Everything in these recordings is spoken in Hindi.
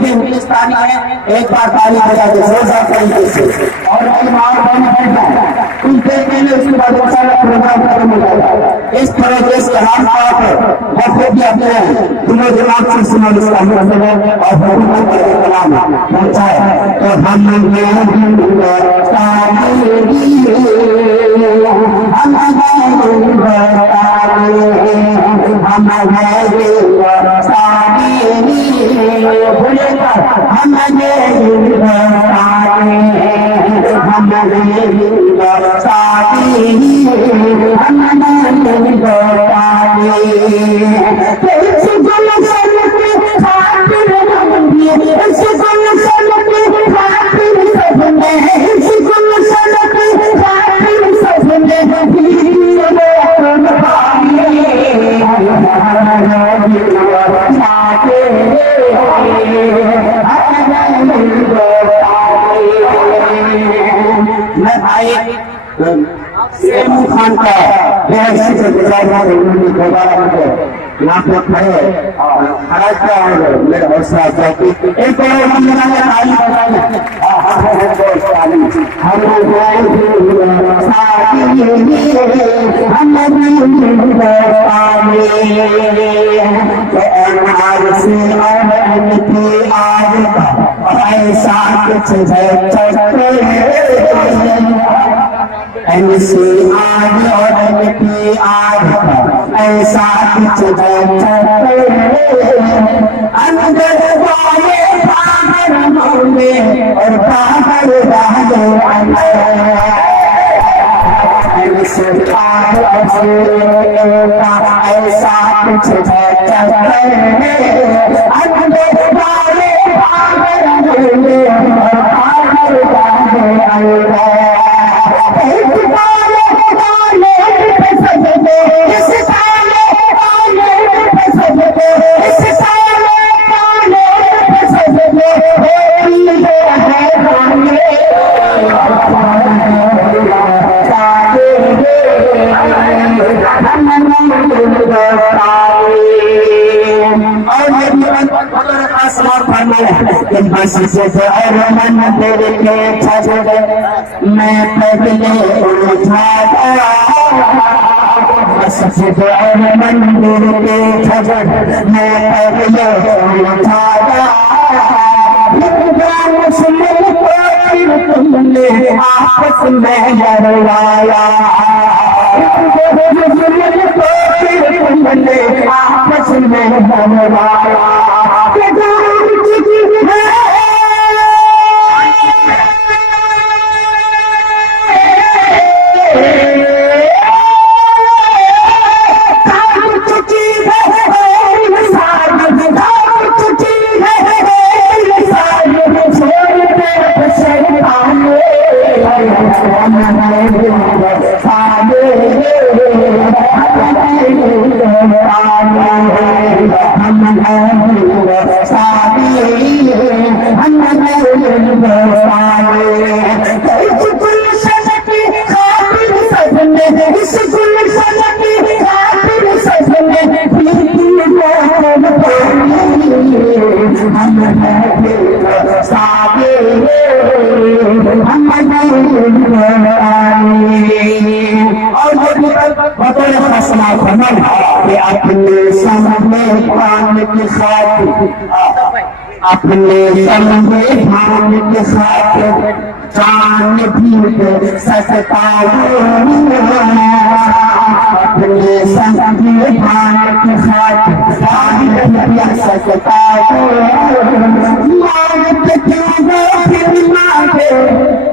हिंदुस्तानी है, एक बार ताली बजा दो जोरदार तरीके से और कुछ देर के लिए उसके बाद प्रोग्राम खत्म हो जाएगा। इस तरीके से हम आप बहुत भी अपने दिलो दिमाग से सुनो इसका मतलब और कलाम पहुंचाए तो हम खान का यहाँ पे खड़े खड़ा क्या है मेरे हौसला एक ऐसी आग और ऐसा कुछ अंदर वाले बाहर होंगे और बाहर ऐसा कुछ अंदर वाले बाहर होंगे मंदिर के छजड़े मैं पहले उठाया मंदिर के छजड़े मैं पहले उठाया तुमने आपस में लड़वाया तुमने आपस में लड़वाया अपने सामने पान के साथ अपने सामने पान के साथ जान भी सकता अपने सामने पान के साथ जान भी सकता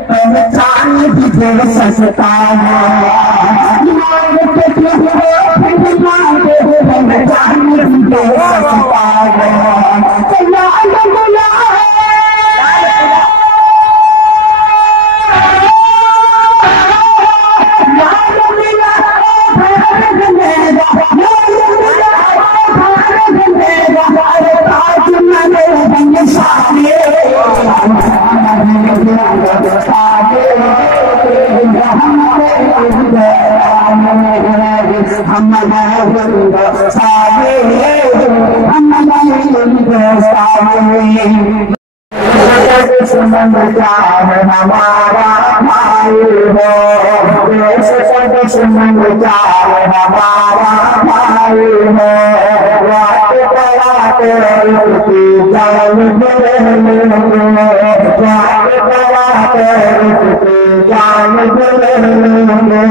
पहचान भी सकता हम दुश्मन क्या है हमारा भाई हो, देश से दुश्मन क्या है हमारा भाई हो, रात कराते उसकी जान दे लेंगे, रात कराते उसकी जान दे लेंगे,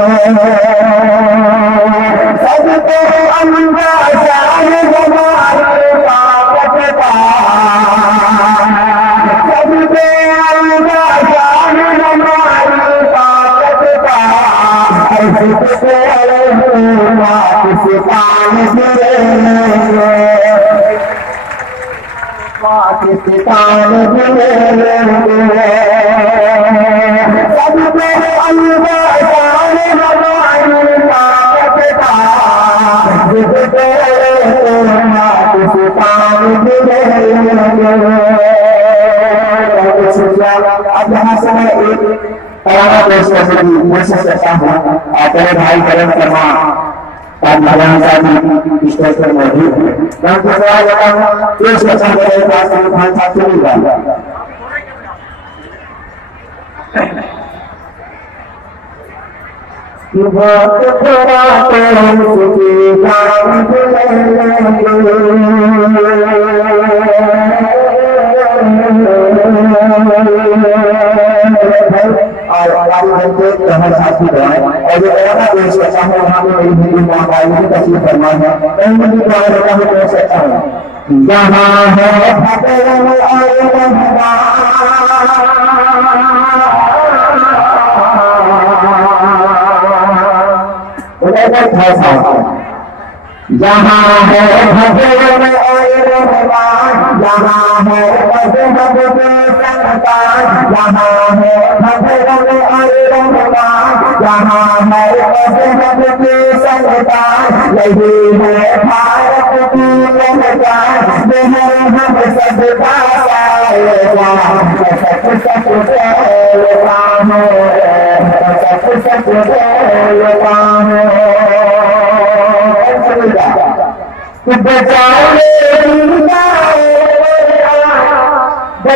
सबको अंदाजा है हमारे ताकत का, पाकिस्तान अब यहाँ से मैं एक पराना पेश करता हूँ। अपने भाई करण शर्मा मौलाना साहब स्टेज पर मौजूद है। मैं उनसे सवाल करता हूँ, पेश करता हूँ खान साहब से नहीं बात बहुत थोड़ा और साथी है और जो ऐसा पेश करता हूँ वहाँ पे मेरी हिंदी महाकाल की तस्वीर फरमा है पेश करता हूँ। यहाँ है जहाँ है भगवान और भगवान, जहाँ है मजहब के संतान, जहाँ है भगवान और भगवान, जहाँ है मजहब के संतान, यही है भारत की पहचान, है हम सबका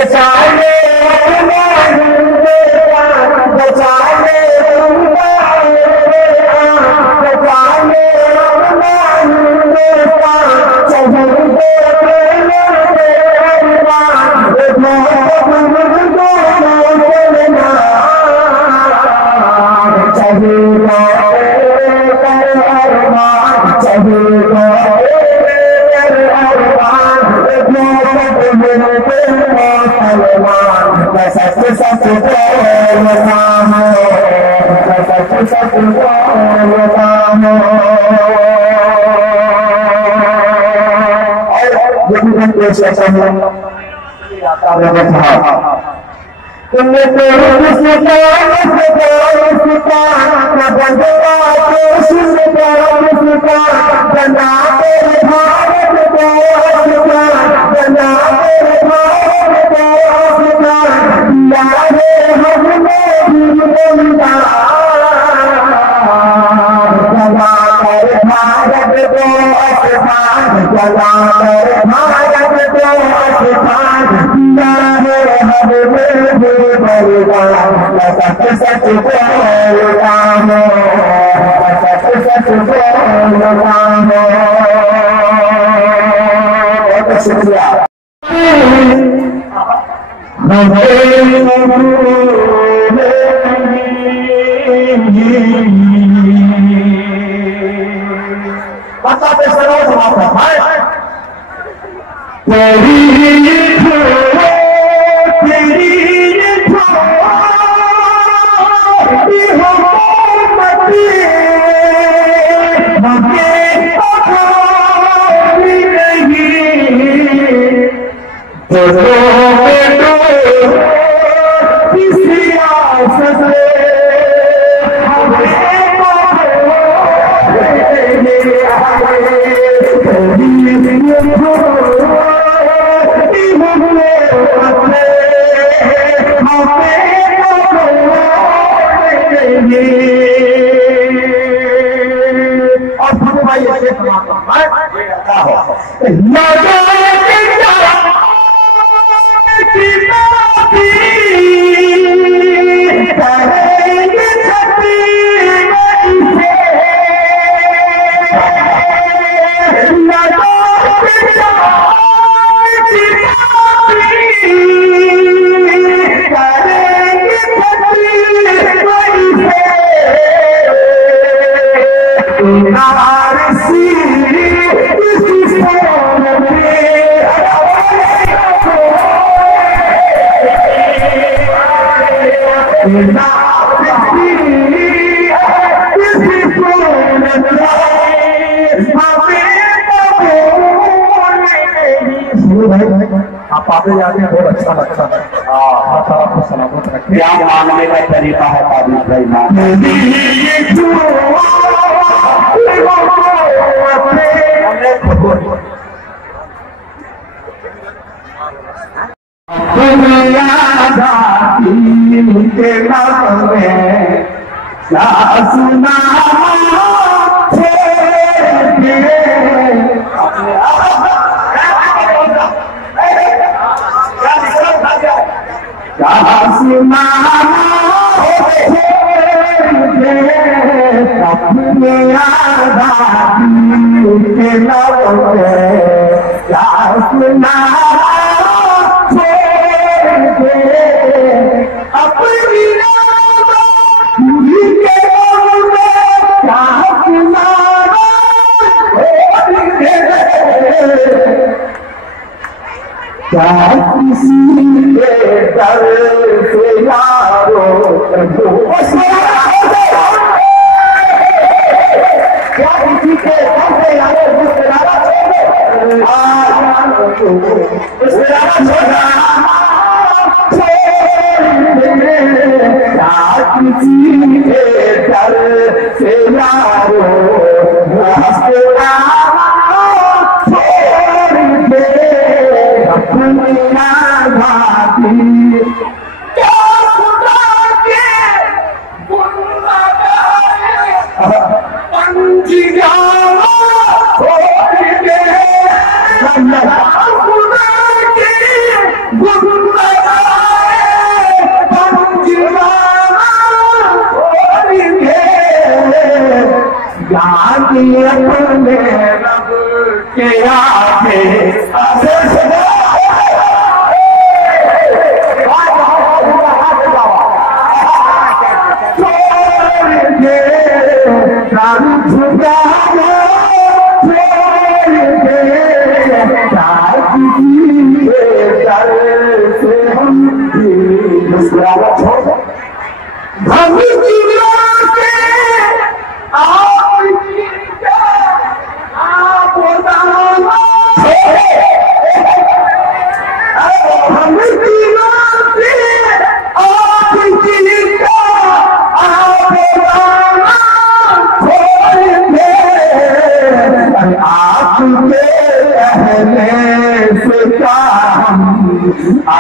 बचाने बचाने बचाने शुक्रिया। और भाई भाई आप आते जाते हैं, बहुत अच्छा लगता है। आप आपको सलामत रखें। क्या मानने का तरीका है ताबीज भाई? सुना अपने आजादी के नाम क्या सुना अपनी क्या किसी के दर से यारो क्या किसी के दर से यारो मुस्कुराना क्या किसी के दर से यारो दुनिया भाती क्या खुदा के पंजिया छोड़ के खुदा के पंजिया छोड़ के याद अपने रब के आगे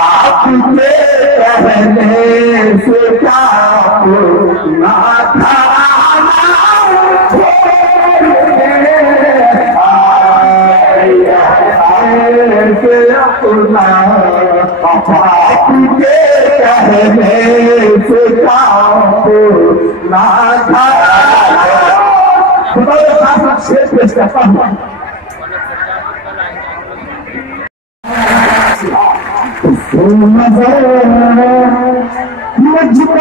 आपके रहने से क्या ना था अपना आपके रहने से क्या ना था। खुदा के साथ शेष पेश करता हूँ। मुझको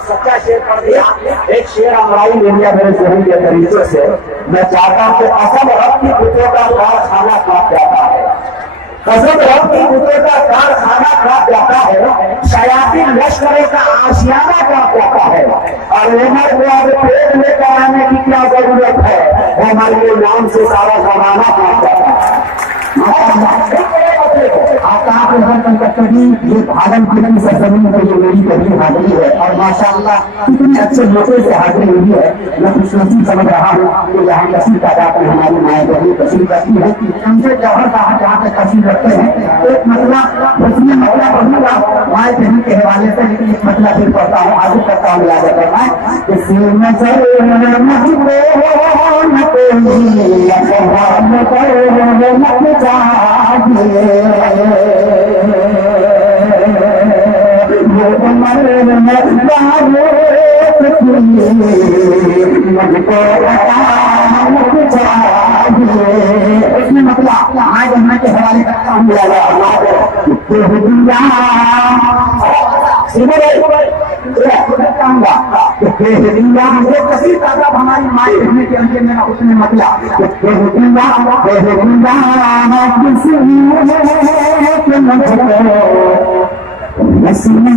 सच्चा शेर पढ़ दिया। एक शेर अमराई इंडिया मेरे जहन के तरीके से मैं चाहता हूँ कि असम रब की कुत्तों का कारखाना काट जाता है, कसम रब की कुत्तों का कारखाना काट जाता है, शयातीन लश्करों का आशियाना काट जाता है। और उमर को अब पेट लेकर आने की क्या जरूरत है, हमारे लिए नाम से सारा जमाना काट जाता है। आप कहाँ पे का कभी ये भागलपुर की सरजमीन पर ये मेरी कभी हाजिरी है और माशाअल्लाह इतने अच्छे मौके से हाजिरी हुई है। मैं खुशनसीब समझ रहा हूँ कि यहाँ कसीर तादाद में हमारी माएँ बहनें तस्वीर करती है। उनसे जौहर साहब यहाँ पे तस्वीर रखते हैं। एक मतलब उसमें मतलब पढ़ूंगा माए बहन के हवाले से, लेकिन एक मतलब फिर पढ़ता हूँ, आगे करता हूँ याद करना है। किसी नजर उसमें मतलब आज हम के हवाले करता हूँ कसी तादाद हमारी माए बहने के अंदर में उसने मतलब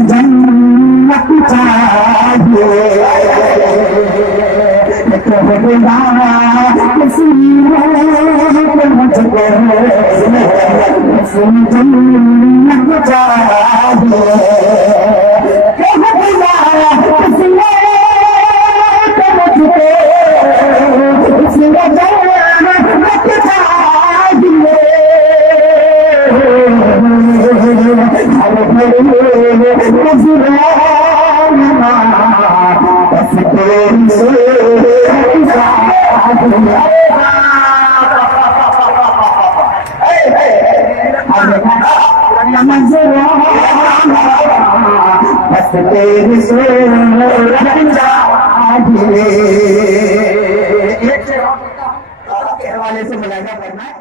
जन्नत चाहिए हवाले से मुलायजा करना है।